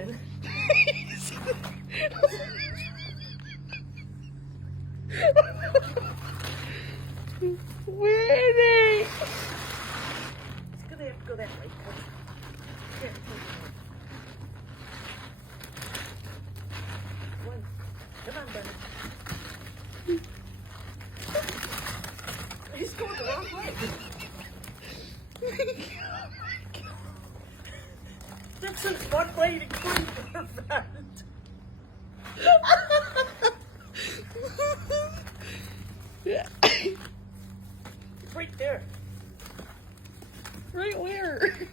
running. Where are they? It's gonna have to go that way. Here, one. Come on, Bunny. He's going the wrong way. This is one way to clean the vent. It's right there. Right where?